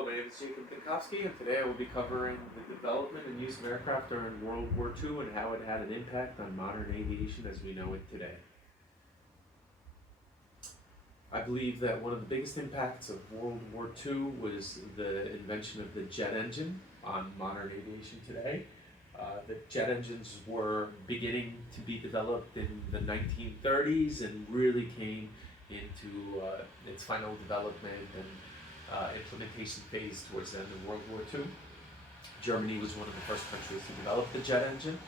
Hello, my name is Jacob Dinkowski, and today I will be covering the development and use of aircraft during World War II and how it had an impact on modern aviation as we know it today. I believe that one of the biggest impacts of World War II was the invention of the jet engine on modern aviation today. The jet engines were beginning to be developed in the 1930s and really came into its final development and implementation phase towards the end of World War II. Germany was one of the first countries to develop the jet engine.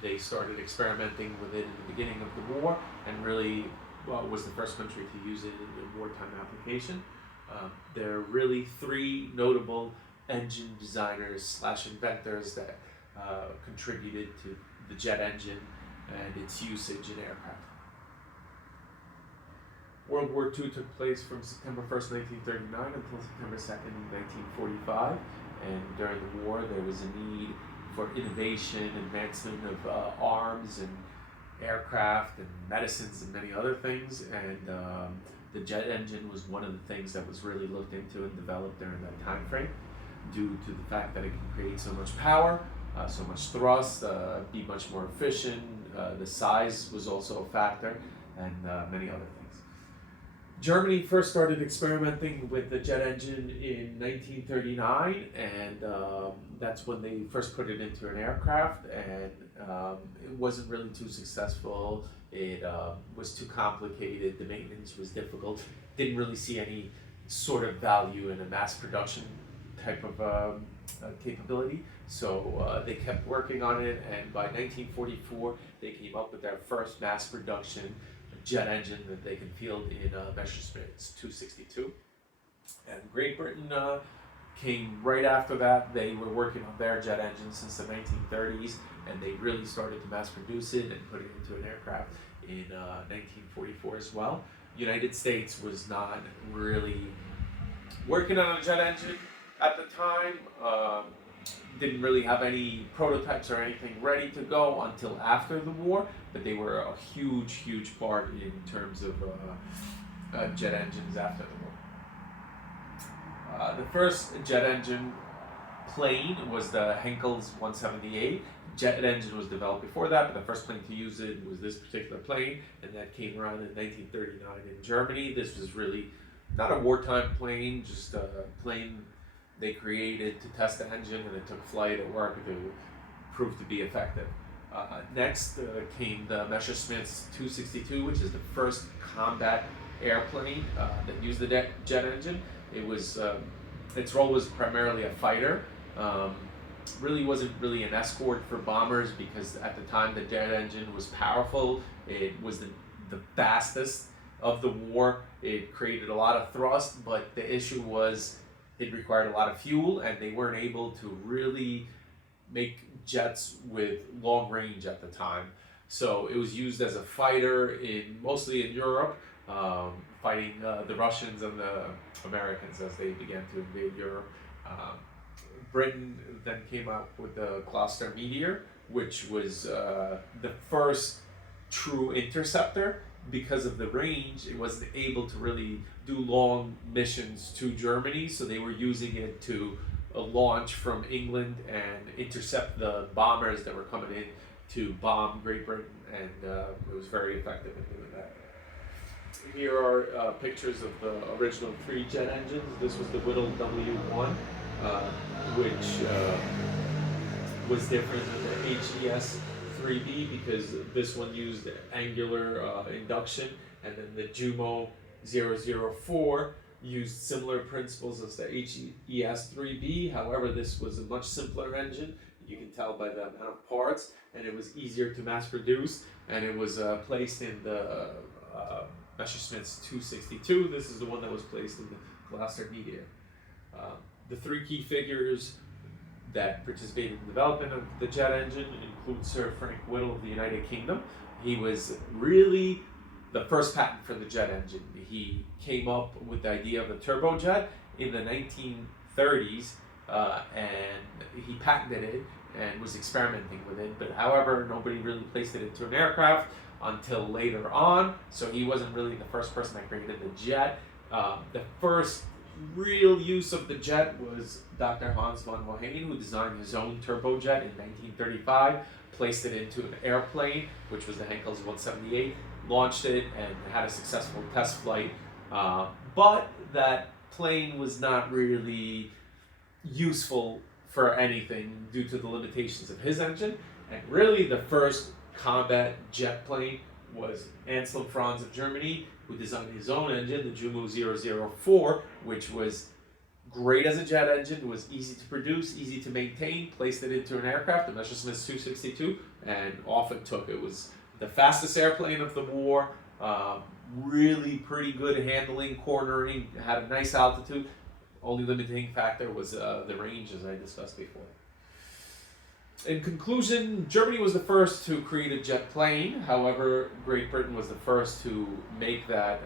They started experimenting with it in the beginning of the war and really was the first country to use it in wartime application. There are really three notable engine designers / inventors that contributed to the jet engine and its usage in aircraft. World War II took place from September 1st, 1939 until September 2nd, 1945. And during the war, there was a need for innovation, advancement of arms and aircraft and medicines and many other things. And the jet engine was one of the things that was really looked into and developed during that time frame due to the fact that it can create so much power, so much thrust, be much more efficient. The size was also a factor, and many other things. Germany first started experimenting with the jet engine in 1939, and that's when they first put it into an aircraft, and it wasn't really too successful. It was too complicated, the maintenance was difficult, didn't really see any sort of value in a mass production type of capability, so they kept working on it, and by 1944 they came up with their first mass production jet engine that they could field in Messerschmitt 262. And Great Britain came right after that. They were working on their jet engine since the 1930s, and they really started to mass produce it and put it into an aircraft in 1944 as well. United States was not really working on a jet engine at the time. Didn't really have any prototypes or anything ready to go until after the war, but they were a huge part in terms of jet engines after the war. The first jet engine plane was the Henkel's 178. Jet engine was developed before that, but the first plane to use it was this particular plane, and that came around in 1939 in Germany. This was really not a wartime plane, just a plane they created to test the engine, and it took flight at work to prove to be effective. Next came the Messerschmitt 262, which is the first combat airplane that used the jet engine. It was its role was primarily a fighter. Really wasn't really an escort for bombers because at the time the jet engine was powerful. It was the fastest of the war. It created a lot of thrust, but the issue was it required a lot of fuel, and they weren't able to really make jets with long range at the time. So it was used as a fighter mostly in Europe, fighting the Russians and the Americans as they began to invade Europe. Britain then came up with the Gloster Meteor, which was the first true interceptor. Because of the range, it wasn't able to really do long missions to Germany, so they were using it to launch from England and intercept the bombers that were coming in to bomb Great Britain, and it was very effective in doing that. Here are pictures of the original three jet engines. This was the Whittle W1, which was different than the HES 3B because this one used angular induction, and then the Jumo 004 used similar principles as the HES 3B. However, this was a much simpler engine. You can tell by the amount of parts, and it was easier to mass produce, and it was placed in the Messerschmitt 262. This is the one that was placed in the Gloster Meteor. The three key figures that participated in the development of the jet engine include Sir Frank Whittle of the United Kingdom. He was really the first patent for the jet engine. He came up with the idea of the turbojet in the 1930s, and he patented it and was experimenting with it. But however, nobody really placed it into an aircraft until later on, so he wasn't really the first person that created the jet. The first real use of the jet was Dr. Hans von Weyhen, who designed his own turbojet in 1935, placed it into an airplane, which was the Henkel's 178, launched it, and had a successful test flight. But that plane was not really useful for anything due to the limitations of his engine. And really, the first combat jet plane was Anselm Franz of Germany, who designed his own engine, the Jumu 004, which was great as a jet engine. It was easy to produce, easy to maintain, placed it into an aircraft, the Messerschmitt 262, and off it took. It was the fastest airplane of the war, really pretty good handling, cornering, had a nice altitude. Only limiting factor was the range, as I discussed before. In conclusion, Germany was the first to create a jet plane. However, Great Britain was the first to make that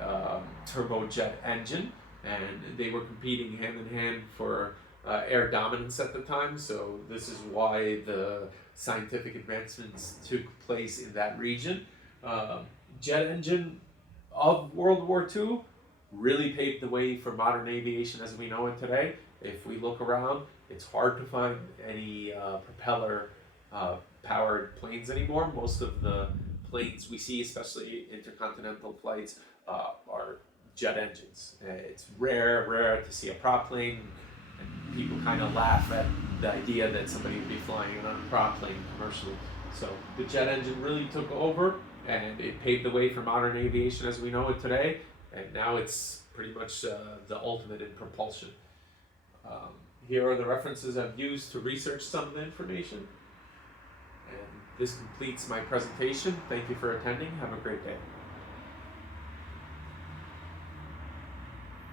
turbojet engine, and they were competing hand in hand for air dominance at the time. So this is why the scientific advancements took place in that region. Jet engine of World War II really paved the way for modern aviation as we know it today. If we look around, it's hard to find any propeller powered planes anymore. Most of the planes we see, especially intercontinental flights, are jet engines. It's rare to see a prop plane, and people kind of laugh at the idea that somebody would be flying on a prop plane commercially. So the jet engine really took over, and it paved the way for modern aviation as we know it today. And now it's pretty much the ultimate in propulsion. Here are the references I've used to research some of the information. And this completes my presentation. Thank you for attending. Have a great day.